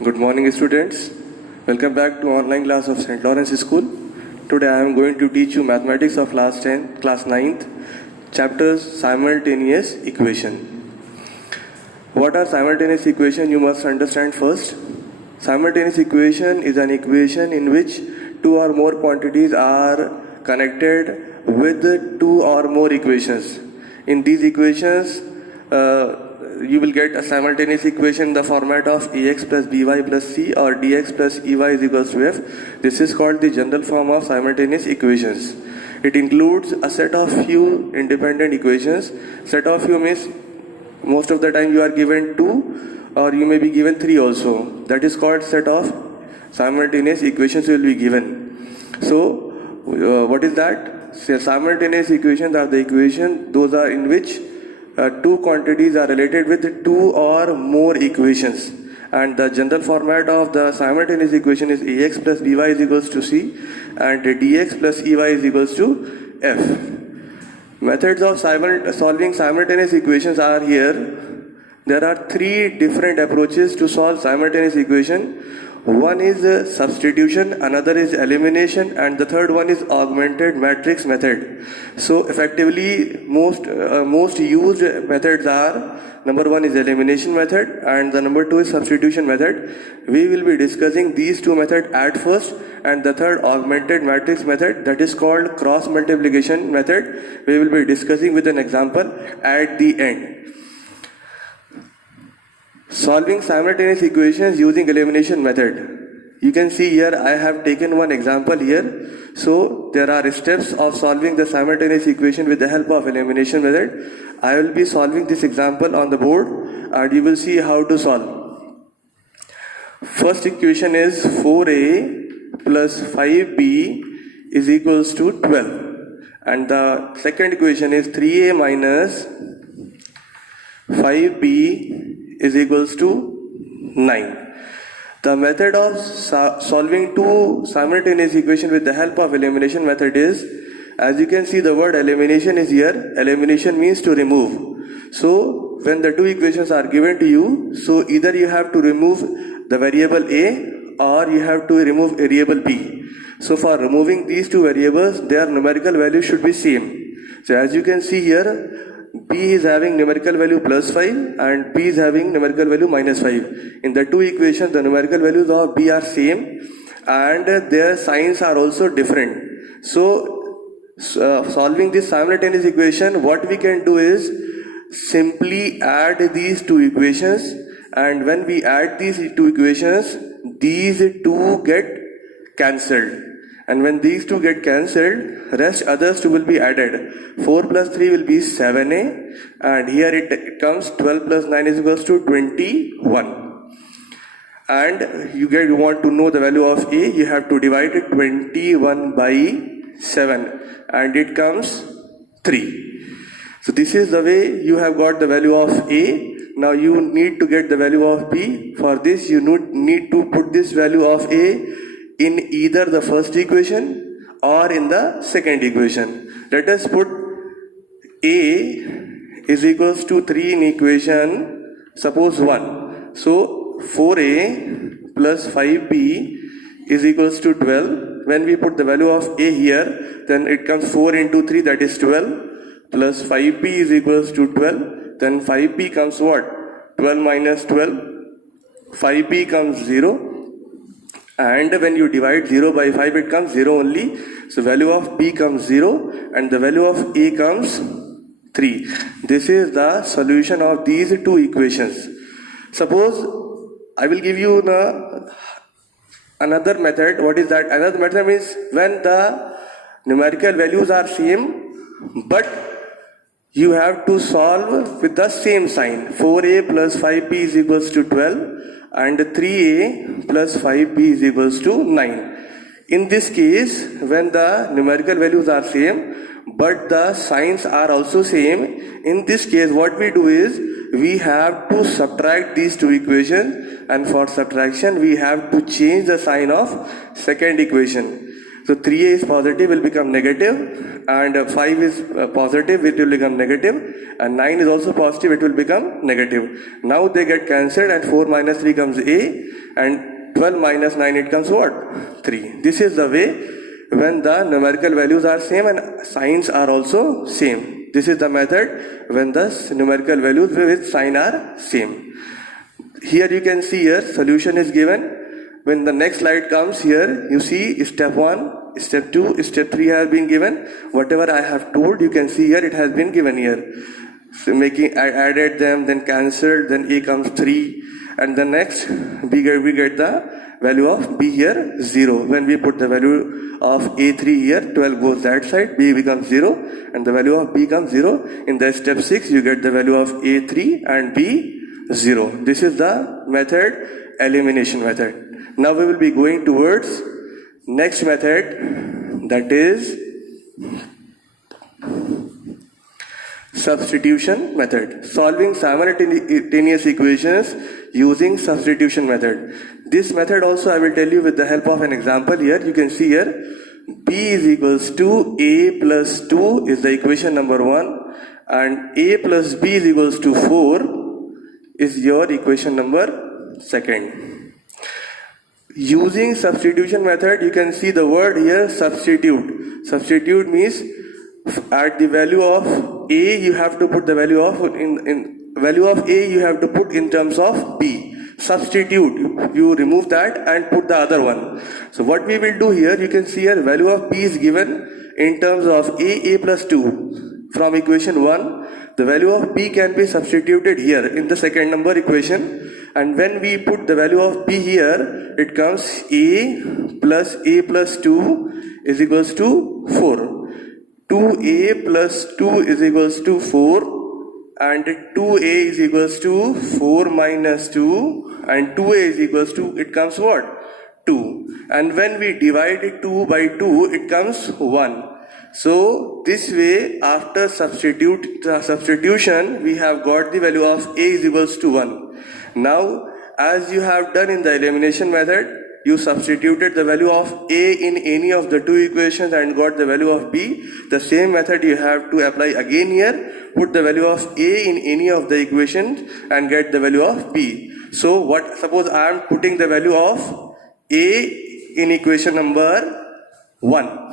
Good morning, students. Welcome back to online class of St. Lawrence School. Today I am going to teach you mathematics of class 10, class 9th, chapters simultaneous equation. What are simultaneous equation? You must understand first. Simultaneous equation is an equation in which two or more quantities are connected with two or more equations. In these equations, you will get a simultaneous equation in the format of ax plus by plus c or dx plus ey is equals to f. This is called the general form of simultaneous equations. It includes a set of few independent equations. Set of few means most of the time you are given 2 or you may be given 3 also. That is called set of simultaneous equations will be given. So what is that? Simultaneous equations are the equations, those are in which two quantities are related with two or more equations, and the general format of the simultaneous equation is ax plus by is equals to c and dx plus ey is equals to f. Methods of solving simultaneous equations are here. There are three different approaches to solve simultaneous equation. One is substitution, another is elimination, and the third one is augmented matrix method. So effectively most used methods are, number one is elimination method and the number two is substitution method. We will be discussing these two methods at first, and the third augmented matrix method, that is called cross multiplication method, we will be discussing with an example at the end. Solving simultaneous equations using elimination method. You can see here I have taken one example here. So there are steps of solving the simultaneous equation with the help of elimination method. I will be solving this example on the board and you will see how to solve. First equation is 4a plus 5b is equals to 12. And the second equation is 3a minus 5b is equals to 9. The method of solving two simultaneous equations with the help of elimination method is, as you can see the word elimination is here. Elimination means to remove. So when the two equations are given to you, so either you have to remove the variable a or you have to remove variable b. So for removing these two variables, their numerical value should be same. So as you can see here, b is having numerical value plus 5 and b is having numerical value minus 5. In the two equations, the numerical values of b are same and their signs are also different. So solving this simultaneous equation, what we can do is simply add these two equations, and when we add these two equations, these two get cancelled. And when these two get cancelled, rest others two will be added. 4 plus 3 will be 7a, and here it comes 12 plus 9 is equals to 21. And you want to know the value of a, you have to divide 21 by 7 and it comes 3. So this is the way you have got the value of a. Now you need to get the value of b. For this you need to put this value of a in either the first equation or in the second equation. Let us put a is equals to 3 in equation, suppose 1. So 4a plus 5b is equals to 12. When we put the value of a here, then it comes 4 into 3, that is 12, plus 5b is equals to 12. Then 5b comes what? 12 minus 12. 5b comes 0. And when you divide 0 by 5, it comes 0 only. So value of b comes 0 and the value of a comes 3. This is the solution of these two equations. Suppose I will give you another method. What is that? Another method means when the numerical values are same, but you have to solve with the same sign. 4a plus 5b is equals to 12. And 3a plus 5b is equals to 9. In this case, when the numerical values are same, but the signs are also same, in this case what we do is, we have to subtract these two equations, and for subtraction we have to change the sign of second equation. So 3a is positive, will become negative, and 5 is positive, it will become negative, and 9 is also positive, it will become negative. Now they get cancelled and 4 minus 3 comes a, and 12 minus 9 it comes what? 3. This is the way when the numerical values are same and signs are also same. This is the method when the numerical values with sign are same. Here you can see here solution is given. When the next slide comes here, you see step 1, step 2, step 3 have been given. Whatever I have told, you can see here it has been given here. So added them, then cancelled, then A comes 3, and the next we get the value of B here 0. When we put the value of A3 here, 12 goes that side, B becomes 0, and the value of B comes 0. In the step 6, you get the value of A3 and B 0. This is the method, elimination method. Now we will be going towards next method, that is substitution method. Solving simultaneous equations using substitution method. This method also I will tell you with the help of an example here. You can see here B is equals to A plus 2 is the equation number 1, and A plus B is equals to 4 is your equation number 2. Using substitution method, you can see the word here substitute. Substitute means at the value of A you have to put the value of in value of A you have to put in terms of B. Substitute, you remove that and put the other one. So what we will do here, you can see here value of B is given in terms of A plus 2 from equation 1. The value of B can be substituted here in the second number equation, and when we put the value of B here, it comes A plus 2 is equals to 4. 2A plus 2 is equals to 4, and 2A is equals to 4 minus 2, and 2A is equals to, it comes what? 2. And when we divide it 2 by 2, it comes 1. So this way, after substitution, we have got the value of A is equals to 1. Now, as you have done in the elimination method, you substituted the value of A in any of the two equations and got the value of B. The same method you have to apply again here. Put the value of A in any of the equations and get the value of B. So suppose I am putting the value of A in equation number 1.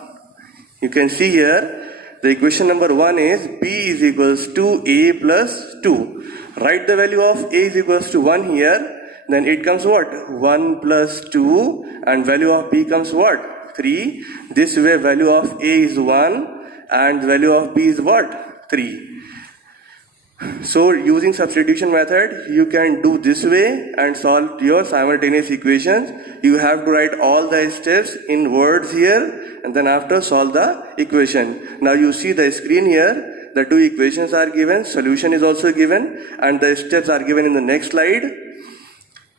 You can see here the equation number 1 is B is equals to A plus 2. Write the value of A is equals to 1 here. Then it comes what? 1 plus 2, and value of B comes what? 3. This way value of A is 1 and value of B is what? 3. So using substitution method, you can do this way and solve your simultaneous equations. You have to write all the steps in words here, and then after solve the equation. Now you see the screen here, the two equations are given, solution is also given, and the steps are given in the next slide.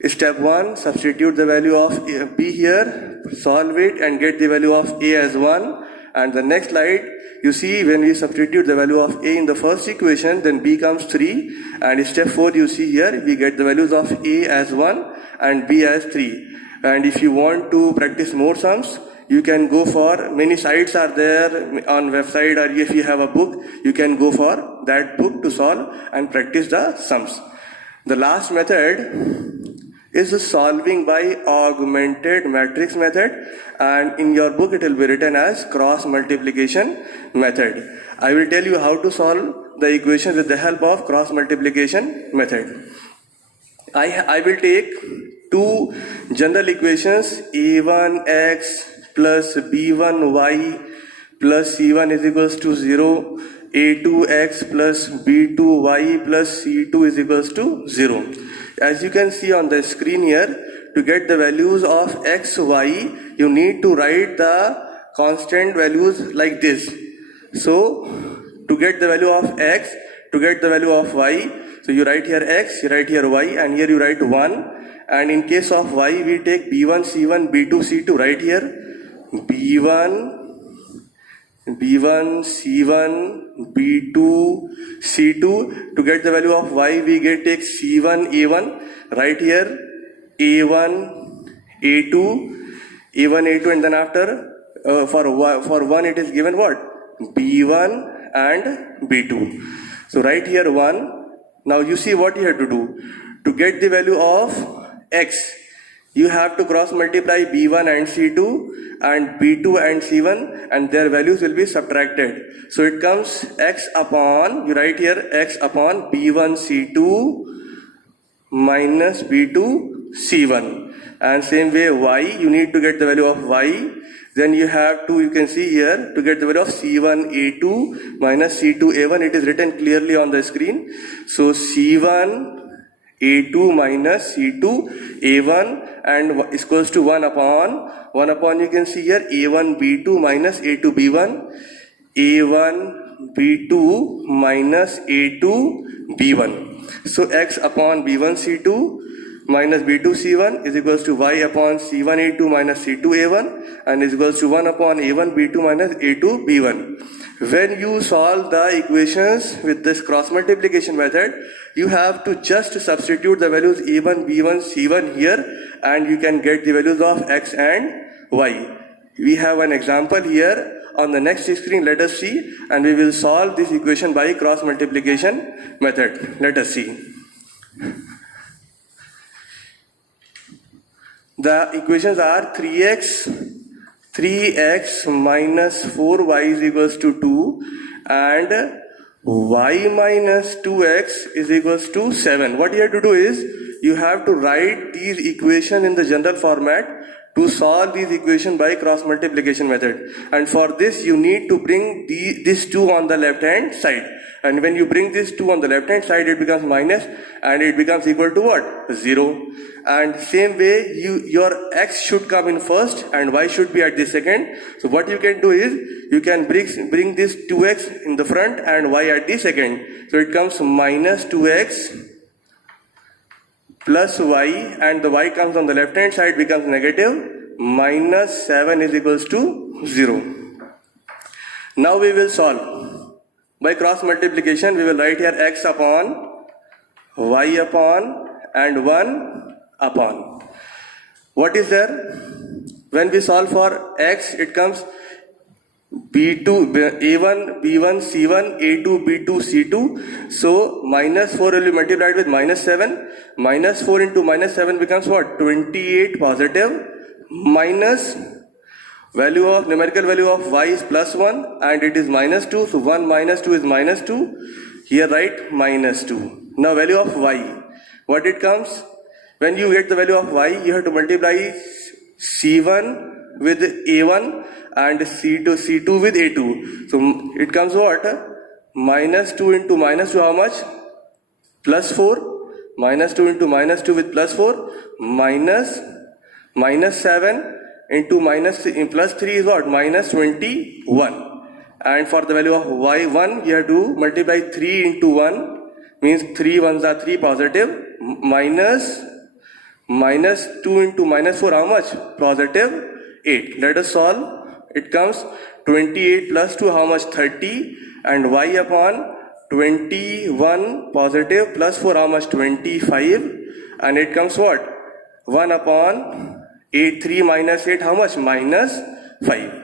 Step 1, substitute the value of B here, solve it and get the value of A as 1. And the next slide, you see when we substitute the value of A in the first equation, then B comes 3. And step 4, you see here, we get the values of A as 1 and B as 3. And if you want to practice more sums, you can go for, many sites are there on website, or if you have a book, you can go for that book to solve and practice the sums. The last method is the solving by augmented matrix method, and in your book it will be written as cross multiplication method. I will tell you how to solve the equation with the help of cross multiplication method. I will take two general equations, a1x plus b1y plus c1 is equals to 0, a2x plus b2y plus c2 is equals to 0. As you can see on the screen here, to get the values of x, y, you need to write the constant values like this. So, to get the value of x, to get the value of y, so you write here x, you write here y, and here you write 1. And in case of y, we take b1, c1, b2, c2, right here. b1, c1, b2, c2. To get the value of y, we take c1, a1, right here, a1, a2, a1, a2, and then after for 1 it is given what? b1 and b2. So right here 1. Now you see what you have to do. To get the value of x, you have to cross multiply B1 and C2 and B2 and C1, and their values will be subtracted. So it comes x upon, you write here x upon B1 C2 minus B2 C1. And same way y, you need to get the value of y. Then you have to, you can see here, to get the value of C1 A2 minus C2 A1. It is written clearly on the screen. So C1 A2 minus C2 A1 and is equals to 1 upon you can see here A1 B2 minus A2 B1, A1 B2 minus A2 B1. So x upon B1 C2 minus B2 C1 is equals to y upon C1 A2 minus C2 A1 and is equals to 1 upon A1 B2 minus A2 B1. When you solve the equations with this cross multiplication method, you have to just substitute the values A1, B1, C1 here, and you can get the values of x and y. We have an example here on the next screen. Let us see, and we will solve this equation by cross multiplication method. Let us see. The equations are 3x minus 4y is equals to 2 and y minus 2x is equals to 7. What you have to do is, you have to write these equations in the general format to solve these equations by cross multiplication method. And for this you need to bring this 2 on the left hand side. And when you bring this 2 on the left hand side, it becomes minus and it becomes equal to what? 0. And same way, your x should come in first and y should be at the second. So what you can do is, you can bring this 2x in the front and y at the second. So it comes minus 2x plus y, and the y comes on the left hand side, becomes negative, minus 7 is equals to 0. Now we will solve. By cross multiplication, we will write here x upon, y upon, and 1 upon. What is there? When we solve for x, it comes B2, A1, B1, C1, A2, B2, C2. So minus 4 will be multiplied with minus 7. Minus 4 into minus 7 becomes what? 28 positive, minus numerical value of y is plus 1 and it is minus 2. So 1 minus 2 is minus 2. Here write minus 2. Now value of y. What it comes? When you get the value of y, you have to multiply C1 with A1 and C2 with A2. So it comes what? Minus 2 into minus 2, how much? Plus 4. Minus 2 into minus 2 with plus 4. Minus 7 into plus 3 is what? Minus 21. And for the value of y1, you have to multiply 3 into 1. Means 3 ones are 3 positive. Minus 2 into minus 4, how much? Positive 8. Let us solve. It comes 28 plus 2, how much? 30. And y upon 21 positive plus 4, how much? 25. And it comes what? 1 upon 8, 3 minus 8, how much? Minus 5.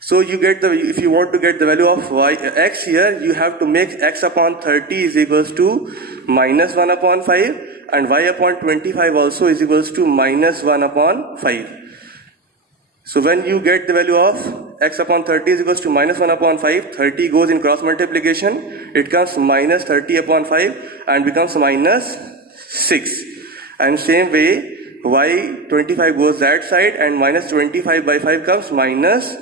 So you get if you want to get the value of x here, you have to make x upon 30 is equals to minus 1 upon 5. And y upon 25 also is equals to minus 1 upon 5. So when you get the value of x upon 30 is equals to minus 1 upon 5, 30 goes in cross multiplication, it comes minus 30 upon 5 and becomes minus 6. And same way, y 25 goes that side and minus 25 by 5 comes minus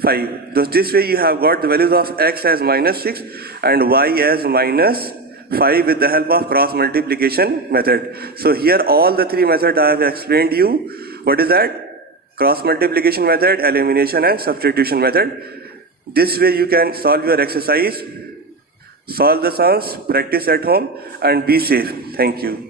5. Thus this way you have got the values of x as minus 6 and y as minus 5 with the help of cross multiplication method. So here all the three methods I have explained you. What is that? Cross multiplication method, elimination and substitution method. This way you can solve your exercise, solve the sums, practice at home and be safe. Thank you.